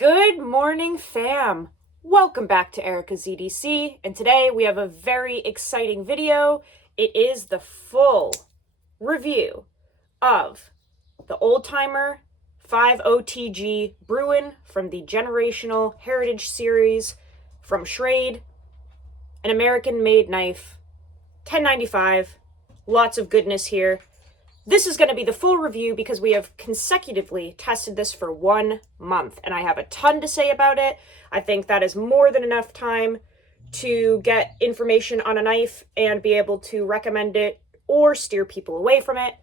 Good morning, fam. Welcome back to Erica's EDC, and today we have a very exciting video. It is the full review of the Oldtimer 5OTG Bruin from the Generational Heritage Series from Schrade, an American-made knife, $10.95, lots of goodness here. This is going to be the full review because we have consecutively tested this for 1 month, and I have a ton to say about it. I think that is more than enough time to get information on a knife and be able to recommend it or steer people away from it.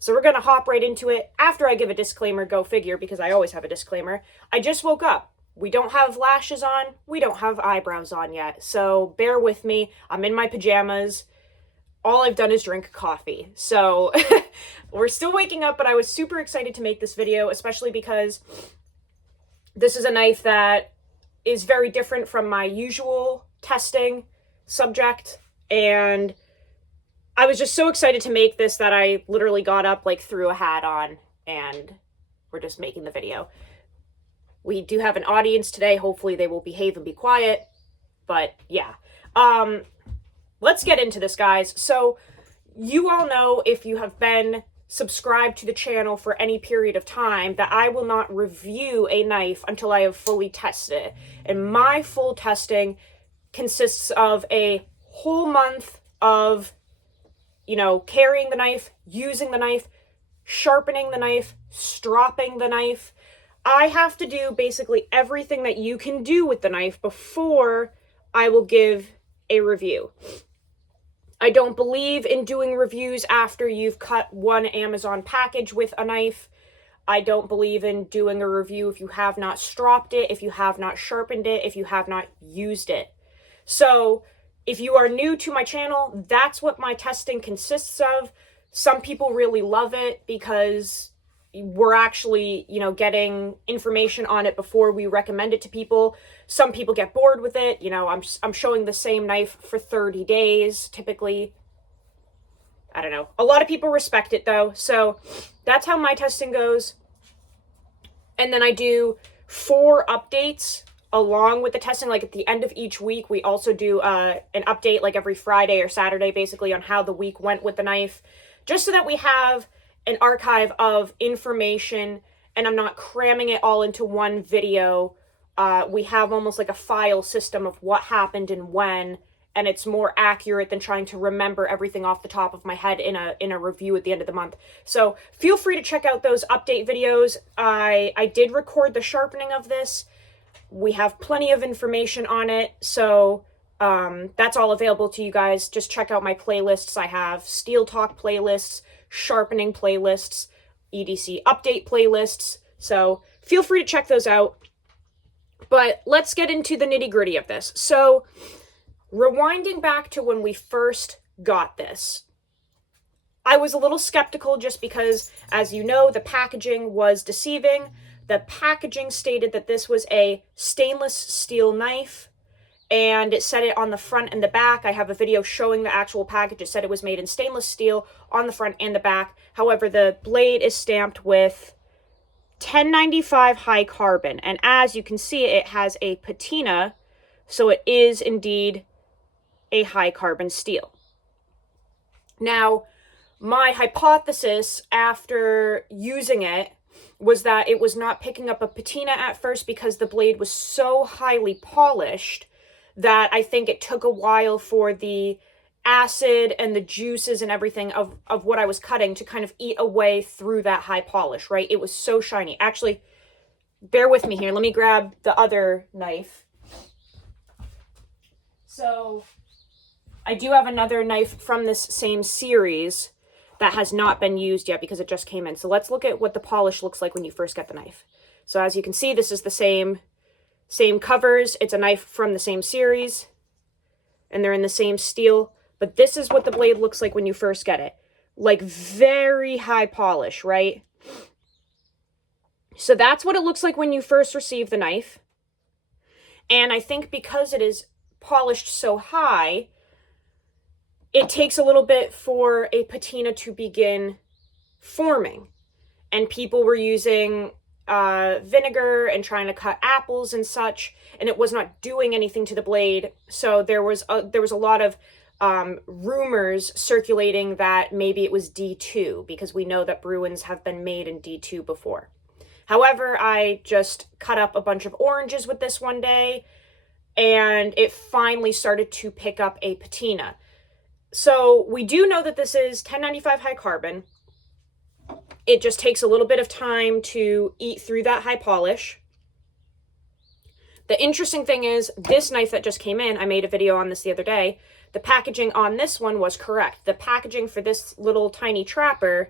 So we're going to hop right into it. After I give a disclaimer, go figure, because I always have a disclaimer, I just woke up. We don't have lashes on. We don't have eyebrows on yet. So bear with me. I'm in my pajamas. All I've done is drink coffee. So we're still waking up, but I was super excited to make this video, especially because this is a knife that is very different from my usual testing subject. And I was just so excited to make this that I literally got up, threw a hat on, and we're just making the video. We do have an audience today. Hopefully they will behave and be quiet. But yeah. Let's get into this, guys. So you all know, if you have been subscribed to the channel for any period of time, that I will not review a knife until I have fully tested it. And my full testing consists of a whole month of, carrying the knife, using the knife, sharpening the knife, stropping the knife. I have to do basically everything that you can do with the knife before I will give a review. I don't believe in doing reviews after you've cut one Amazon package with a knife. I don't believe in doing a review if you have not stropped it, if you have not sharpened it, if you have not used it. So if you are new to my channel, that's what my testing consists of. Some people really love it because we're actually, getting information on it before we recommend it to people. Some people get bored with it. I'm showing the same knife for 30 days, typically. I don't know. A lot of people respect it, though. So that's how my testing goes. And then I do 4 updates along with the testing. At the end of each week, we also do an update, every Friday or Saturday, basically, on how the week went with the knife, just so that we have an archive of information and I'm not cramming it all into one video. We have almost like a file system of what happened and when, and it's more accurate than trying to remember everything off the top of my head in a review at the end of the month. So feel free to check out those update videos. I did record the sharpening of this. We have plenty of information on it, so that's all available to you guys. Just check out my playlists. I have Steel Talk playlists, sharpening playlists, EDC update playlists, so feel free to check those out. But let's get into the nitty-gritty of this. So rewinding back to when we first got this, I was a little skeptical just because, as you know, the packaging was deceiving. The packaging stated that this was a stainless steel knife, and it said it on the front and the back. I have a video showing the actual package. It said it was made in stainless steel on the front and the back. However, the blade is stamped with 1095 high carbon. And as you can see, it has a patina, so it is indeed a high carbon steel. Now, my hypothesis after using it was that it was not picking up a patina at first because the blade was so highly polished that I think it took a while for the acid and the juices and everything of what I was cutting to kind of eat away through that high polish, right? It was so shiny. Actually, bear with me here. Let me grab the other knife. So I do have another knife from this same series that has not been used yet because it just came in. So let's look at what the polish looks like when you first get the knife. So as you can see, this is the same covers. It's a knife from the same series, and they're in the same steel. But this is what the blade looks like when you first get it. Very high polish, right? So that's what it looks like when you first receive the knife. And I think because it is polished so high, it takes a little bit for a patina to begin forming. And people were using vinegar and trying to cut apples and such, and it was not doing anything to the blade. So there was a lot of rumors circulating that maybe it was D2, because we know that Bruins have been made in D2 before. However, I just cut up a bunch of oranges with this one day, and it finally started to pick up a patina. So we do know that this is 1095 high carbon. It just takes a little bit of time to eat through that high polish. The interesting thing is, this knife that just came in, I made a video on this the other day, the packaging on this one was correct. The packaging for this little tiny trapper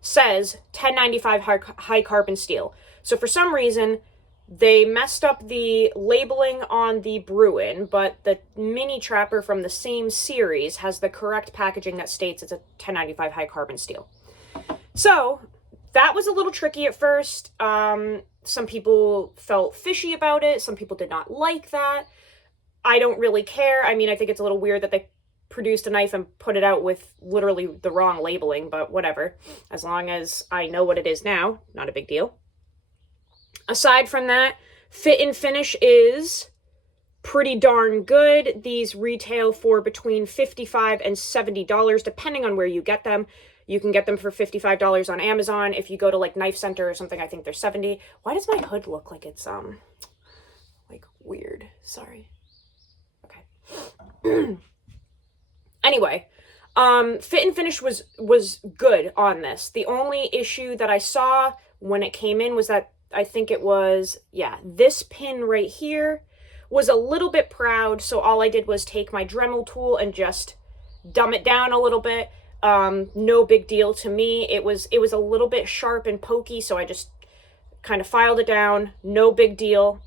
says 1095 high carbon steel. So for some reason, they messed up the labeling on the Bruin, but the mini trapper from the same series has the correct packaging that states it's a 1095 high carbon steel. So that was a little tricky at first. Some people felt fishy about it. Some people did not like that. I don't really care. I mean, I think it's a little weird that they produced a knife and put it out with literally the wrong labeling, but whatever. As long as I know what it is now, not a big deal. Aside from that, fit and finish is pretty darn good. These retail for between $55 and $70, depending on where you get them. You can get them for $55 on Amazon. If you go to like Knife Center or something, I think they're $70. Why does my hood look like it's like weird? Sorry. Okay. Anyway, fit and finish was good on this. The only issue that I saw when it came in was that I think it was, yeah, this pin right here was a little bit proud. So all I did was take my Dremel tool and just dumb it down a little bit. No big deal to me. It was a little bit sharp and pokey, so I just kind of filed it down. No big deal.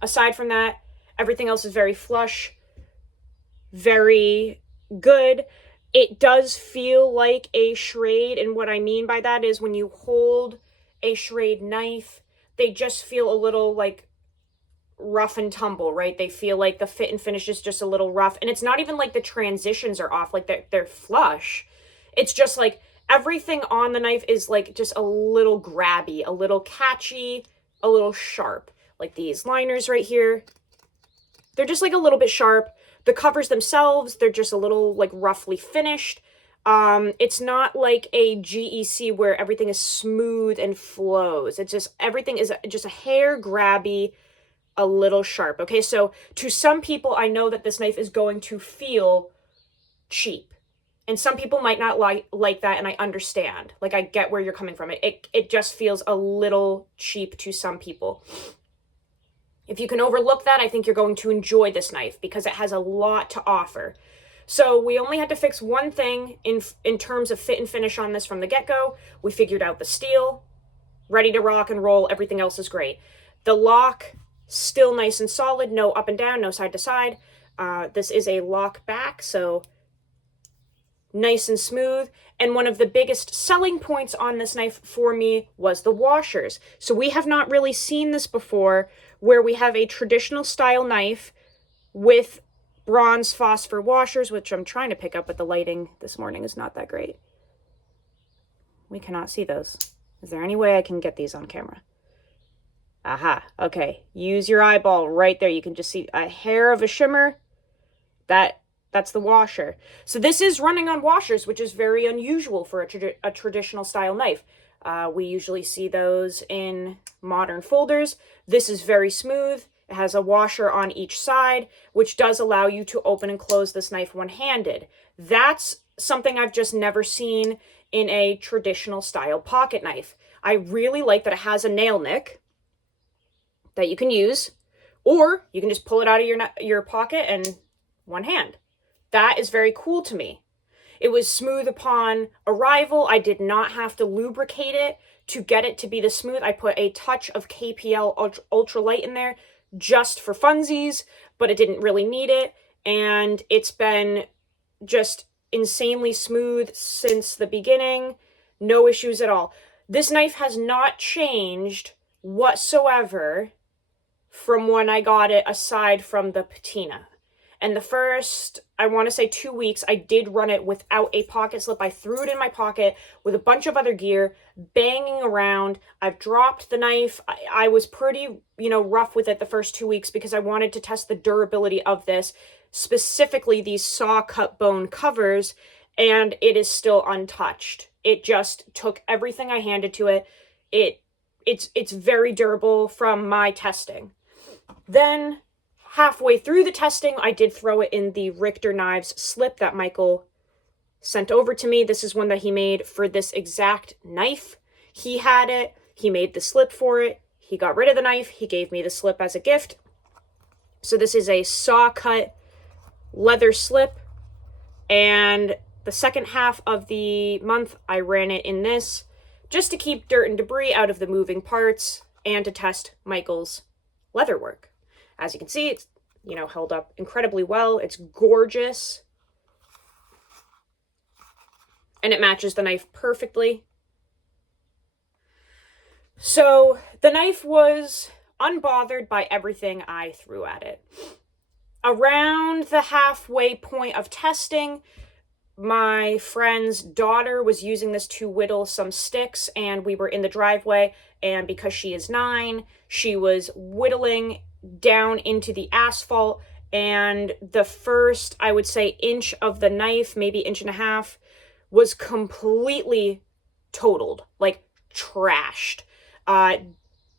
Aside from that, everything else is very flush, very good. It does feel like a Schrade, and what I mean by that is when you hold a Schrade knife, they just feel a little like rough and tumble, right? They feel like the fit and finish is just a little rough, and it's not even like the transitions are off, like they're flush. It's just like everything on the knife is like just a little grabby, a little catchy, a little sharp. Like these liners right here, they're just like a little bit sharp. The covers themselves, they're just a little like roughly finished. It's not like a GEC where everything is smooth and flows. It's just, everything is just a hair grabby, a little sharp. Okay, so to some people, I know that this knife is going to feel cheap. And some people might not like that, and I understand. Like, I get where you're coming from. It just feels a little cheap to some people. If you can overlook that, I think you're going to enjoy this knife because it has a lot to offer. So we only had to fix one thing in terms of fit and finish on this from the get-go. We figured out the steel, ready to rock and roll. Everything else is great. The lock, still nice and solid. No up and down, no side to side. This is a lock back, so nice and smooth. And one of the biggest selling points on this knife for me was the washers. So we have not really seen this before, where we have a traditional style knife with bronze phosphor washers, which I'm trying to pick up, but the lighting this morning is not that great. We cannot see those. Is there any way I can get these on camera? Aha, okay. Use your eyeball right there. You can just see a hair of a shimmer. That's the washer. So this is running on washers, which is very unusual for a traditional style knife. We usually see those in modern folders. This is very smooth. It has a washer on each side, which does allow you to open and close this knife one-handed. That's something I've just never seen in a traditional style pocket knife. I really like that it has a nail nick that you can use, or you can just pull it out of your pocket and one hand. That is very cool to me. It was smooth upon arrival. I did not have to lubricate it to get it to be this smooth. I put a touch of KPL Ultralight in there just for funsies, but it didn't really need it. And it's been just insanely smooth since the beginning. No issues at all. This knife has not changed whatsoever from when I got it, aside from the patina. And the first, I want to say 2 weeks, I did run it without a pocket slip. I threw it in my pocket with a bunch of other gear, banging around. I've dropped the knife. I was pretty, rough with it the first 2 weeks because I wanted to test the durability of this, specifically these saw cut bone covers, and it is still untouched. It just took everything I handed to it. It's very durable from my testing. Then halfway through the testing, I did throw it in the Richter Knives slip that Michael sent over to me. This is one that he made for this exact knife. He had it. He made the slip for it. He got rid of the knife. He gave me the slip as a gift. So this is a saw cut leather slip. And the second half of the month, I ran it in this just to keep dirt and debris out of the moving parts and to test Michael's leather work. As you can see, it's, held up incredibly well. It's gorgeous. And it matches the knife perfectly. So the knife was unbothered by everything I threw at it. Around the halfway point of testing, my friend's daughter was using this to whittle some sticks, and we were in the driveway, and because she is 9, she was whittling down into the asphalt, and the first, I would say, inch of the knife, maybe inch and a half, was completely totaled, like trashed.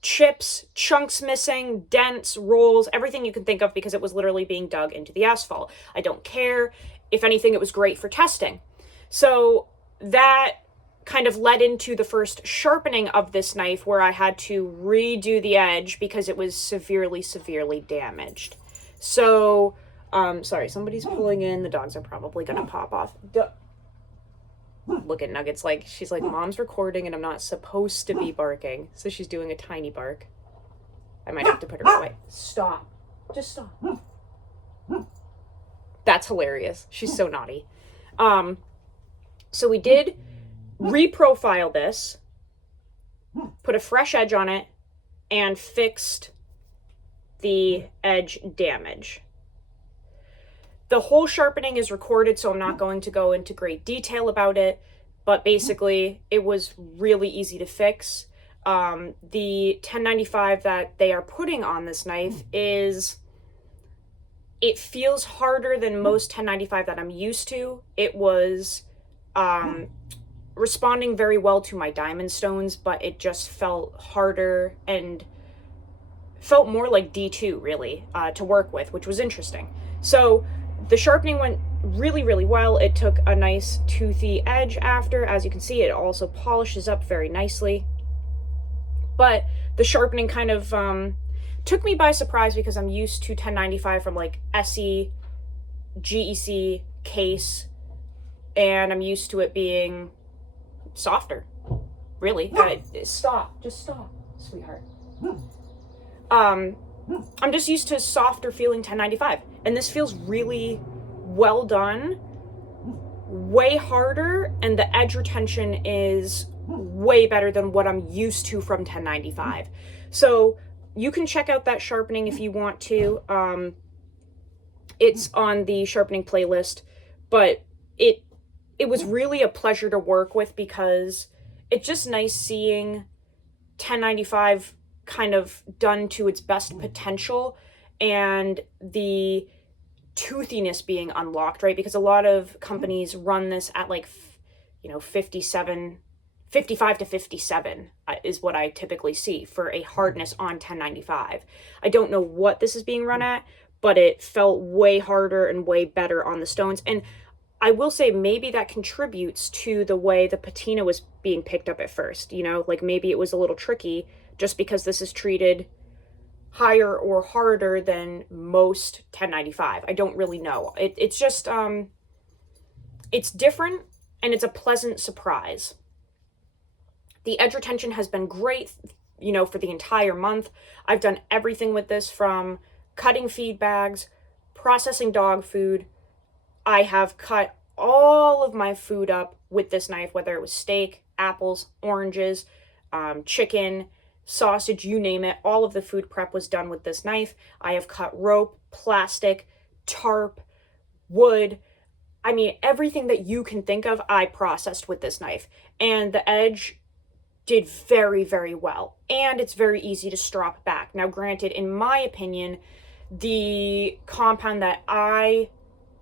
Chips, chunks missing, dents, rolls, everything you can think of, because it was literally being dug into the asphalt. I don't care. If anything, it was great for testing. So that kind of led into the first sharpening of this knife, where I had to redo the edge because it was severely, severely damaged. So, sorry, somebody's pulling in. The dogs are probably going to pop off. Look at Nuggets, she's like, Mom's recording and I'm not supposed to be barking. So she's doing a tiny bark. I might have to put her away. Stop. Just stop. That's hilarious. She's so naughty. So we did reprofile this, put a fresh edge on it, and fixed the edge damage. The whole sharpening is recorded, so I'm not going to go into great detail about it, but basically it was really easy to fix. The 1095 that they are putting on this knife it feels harder than most 1095 that I'm used to. It was responding very well to my diamond stones, but it just felt harder and felt more like D2, really, to work with, which was interesting. So the sharpening went really, really well. It took a nice toothy edge after. As you can see, it also polishes up very nicely. But the sharpening kind of took me by surprise because I'm used to 1095 from SE, GEC, Case, and I'm used to it being softer, really. Stop, just stop, sweetheart. I'm just used to softer feeling 1095, and this feels really well done, way harder, and the edge retention is way better than what I'm used to from 1095. So you can check out that sharpening if you want to. It's on the sharpening playlist, but it was really a pleasure to work with because it's just nice seeing 1095 kind of done to its best potential and the toothiness being unlocked, right? Because a lot of companies run this at 55 to 57 is what I typically see for a hardness on 1095. I don't know what this is being run at, but it felt way harder and way better on the stones. And I will say maybe that contributes to the way the patina was being picked up at first, maybe it was a little tricky just because this is treated higher or harder than most 1095. I don't really know. It's just, it's different and it's a pleasant surprise. The edge retention has been great, for the entire month. I've done everything with this, from cutting feed bags, processing dog food. I have cut all of my food up with this knife, whether it was steak, apples, oranges, chicken, sausage, you name it. All of the food prep was done with this knife. I have cut rope, plastic, tarp, wood. I mean, everything that you can think of, I processed with this knife. And the edge did very, very well. And it's very easy to strop back. Now, granted, in my opinion, the compound that I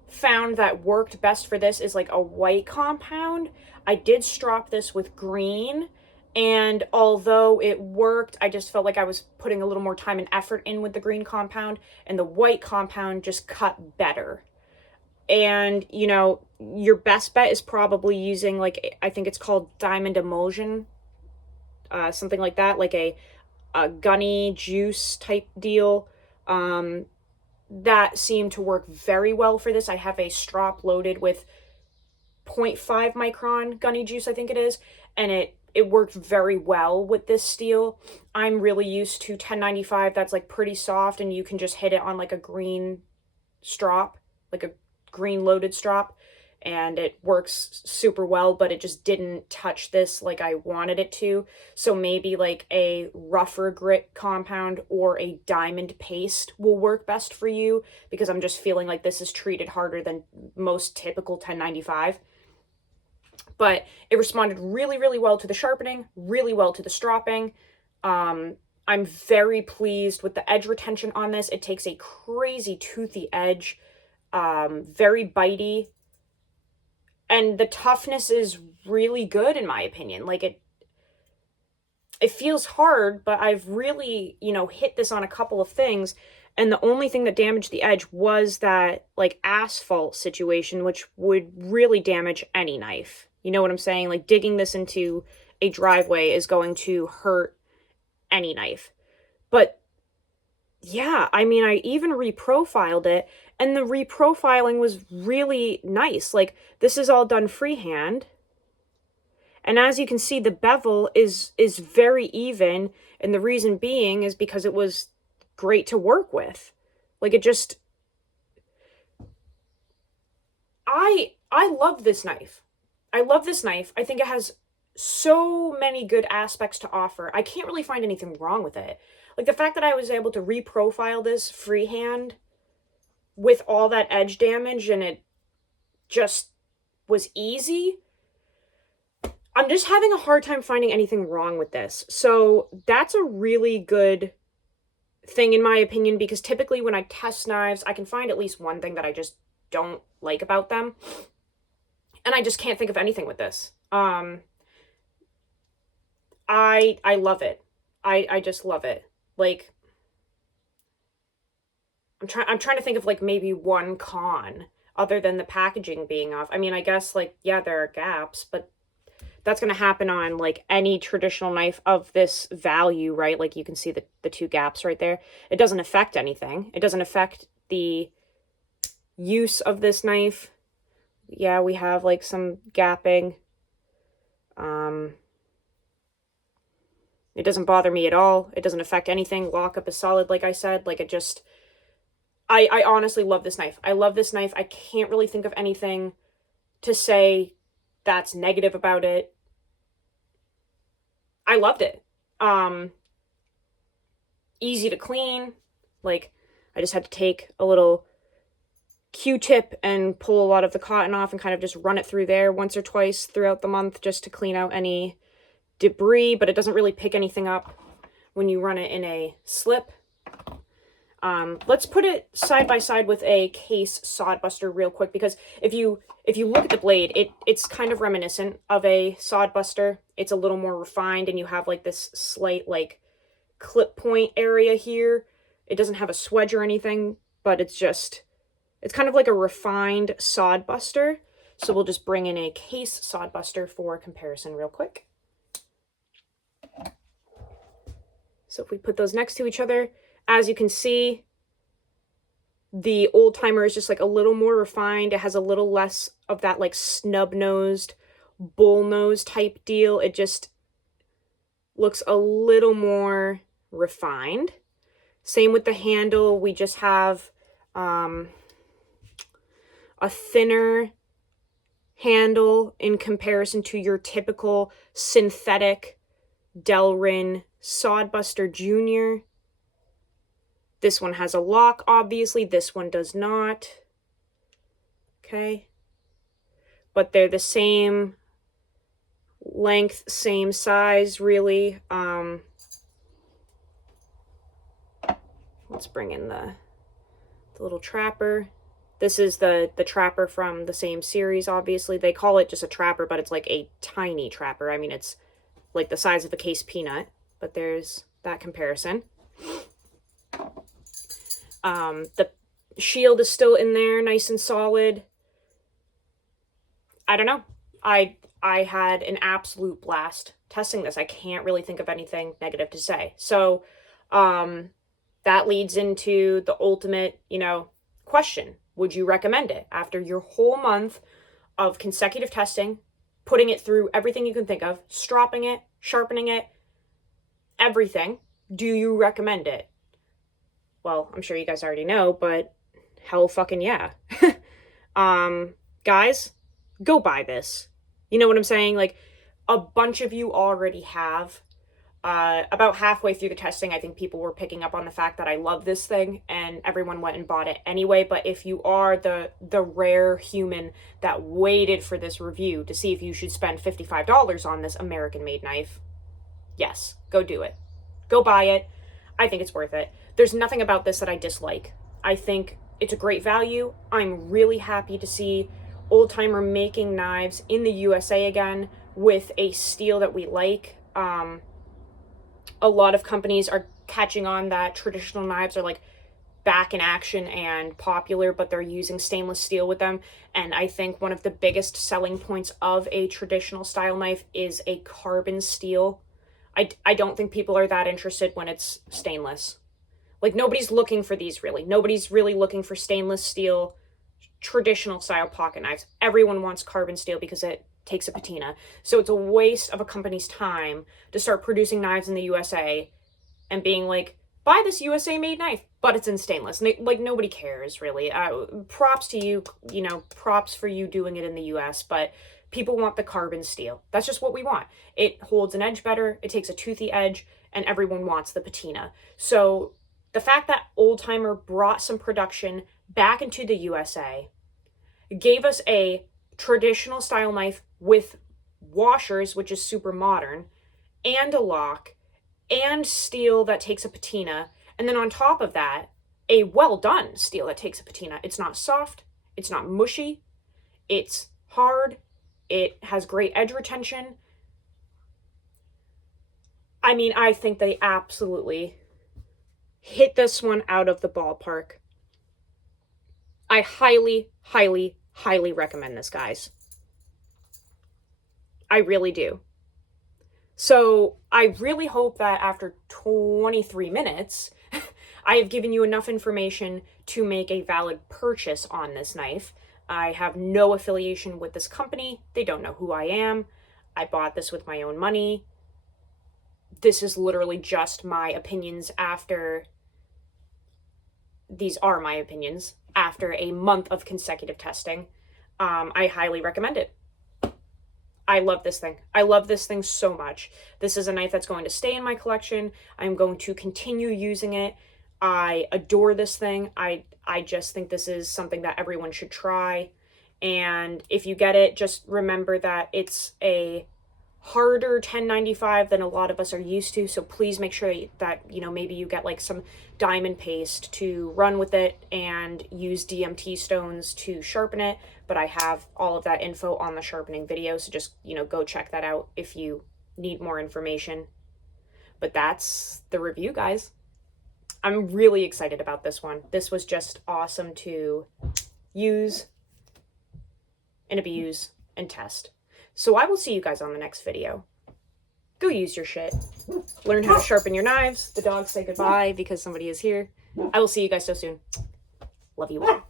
found that worked best for this is like a white compound. I did strop this with green, and although it worked, I just felt like I was putting a little more time and effort in with the green compound, and the white compound just cut better. And, you know, your best bet is probably using, like, I think it's called diamond emulsion, something like that, like a gunny juice type deal. That seemed to work very well for this. I have a strop loaded with 0.5 micron gunny juice, I think it is, and it worked very well with this steel. I'm really used to 1095 that's like pretty soft, and you can just hit it on like a green strop, like a green loaded strop, and it works super well, but it just didn't touch this like I wanted it to. So maybe like a rougher grit compound or a diamond paste will work best for you, because I'm just feeling like this is treated harder than most typical 1095. But it responded really, really well to the sharpening, really well to the stropping. I'm very pleased with the edge retention on this. It takes a crazy toothy edge, very bitey, and the toughness is really good in my opinion. Like it feels hard, but I've really, you know, hit this on a couple of things, and the only thing that damaged the edge was that like asphalt situation, which would really damage any knife. You know what I'm saying? Like digging this into a driveway is going to hurt any knife. But yeah, I mean, I even reprofiled it, and the reprofiling was really nice. Like, this is all done freehand. And as you can see, the bevel is very even, and the reason being is because it was great to work with. Like, it just... I love this knife. I love this knife. I think it has so many good aspects to offer. I can't really find anything wrong with it. Like, the fact that I was able to reprofile this freehand with all that edge damage, and it just was easy. I'm just having a hard time finding anything wrong with this. So that's a really good thing in my opinion, because typically when I test knives, I can find at least one thing that I just don't like about them. And I just can't think of anything with this. I love it. I just love it. Like, I'm trying to think of like maybe one con other than the packaging being off. I mean, I guess like, yeah, there are gaps, but that's going to happen on like any traditional knife of this value, right? Like you can see the two gaps right there. It doesn't affect anything. It doesn't affect the use of this knife. Yeah, we have like some gapping. It doesn't bother me at all. It doesn't affect anything. Lockup is solid, like I said. Like, it just... I honestly love this knife. I love this knife. I can't really think of anything to say that's negative about it. I loved it. Easy to clean. Like, I just had to take a little Q-tip and pull a lot of the cotton off and kind of just run it through there once or twice throughout the month just to clean out any debris, but it doesn't really pick anything up when you run it in a slip. Let's put it side by side with a case sodbuster real quick, because if you look at the blade, it's kind of reminiscent of a sodbuster. It's a little more refined, and you have like this slight like clip point area here. It doesn't have a swedge or anything, but it's kind of like a refined sodbuster. So we'll just bring in a case sodbuster for comparison real quick. So if we put those next to each other, as you can see, the old timer is just like a little more refined. It has a little less of that like snub-nosed, bull-nose type deal. It just looks a little more refined. Same with the handle. We just have a thinner handle in comparison to your typical synthetic Delrin Sodbuster Junior. This one has a lock, obviously. This one does not. Okay. But they're the same length, same size, really. Let's bring in the little trapper. This is the trapper from the same series, obviously. They call it just a trapper, but it's like a tiny trapper. I mean, it's like the size of a case peanut, but there's that comparison. The shield is still in there, nice and solid. I don't know. I had an absolute blast testing this. I can't really think of anything negative to say. So, that leads into the ultimate, question. Would you recommend it after your whole month of consecutive testing, putting it through everything you can think of, stropping it, sharpening it, everything? Do you recommend it? Well, I'm sure you guys already know, but hell fucking yeah. Guys, go buy this. You know what I'm saying? Like, a bunch of you already have. About halfway through the testing, I think people were picking up on the fact that I love this thing, and everyone went and bought it anyway. But if you are the rare human that waited for this review to see if you should spend $55 on this American-made knife, yes, go do it. Go buy it. I think it's worth it. There's nothing about this that I dislike. I think it's a great value. I'm really happy to see Old Timer making knives in the USA again with a steel that we like. A lot of companies are catching on that traditional knives are like back in action and popular, but they're using stainless steel with them. And I think one of the biggest selling points of a traditional style knife is a carbon steel. I don't think people are that interested when it's stainless. Like, nobody's looking for these, really. Nobody's really looking for stainless steel traditional style pocket knives. Everyone wants carbon steel because it takes a patina. So it's a waste of a company's time to start producing knives in the USA and being like, buy this USA made knife, but it's in stainless. Like, nobody cares, really. Props to you, props for you doing it in the US, but people want the carbon steel. That's just what we want. It holds an edge better, it takes a toothy edge, and everyone wants the patina. So the fact that Old Timer brought some production back into the USA, gave us a traditional style knife with washers, which is super modern, and a lock, and steel that takes a patina, and then on top of that, a well-done steel that takes a patina. It's not soft, it's not mushy, it's hard, it has great edge retention. I mean, I think they absolutely hit this one out of the ballpark. I highly, highly, highly recommend this, guys. I really do. So I really hope that after 23 minutes, I have given you enough information to make a valid purchase on this knife. I have no affiliation with this company. They don't know who I am. I bought this with my own money. This is literally just my opinions after... These are my opinions after a month of consecutive testing. I highly recommend it. I love this thing. I love this thing so much. This is a knife that's going to stay in my collection. I'm going to continue using it. I adore this thing. I just think this is something that everyone should try. And if you get it, just remember that it's a harder 1095 than a lot of us are used to. So please make sure that, maybe you get like some diamond paste to run with it and use DMT stones to sharpen it. But I have all of that info on the sharpening video. So just, go check that out if you need more information. But that's the review, guys. I'm really excited about this one. This was just awesome to use and abuse and test. So I will see you guys on the next video. Go use your shit. Learn how to sharpen your knives. The dogs say goodbye because somebody is here. I will see you guys so soon. Love you all.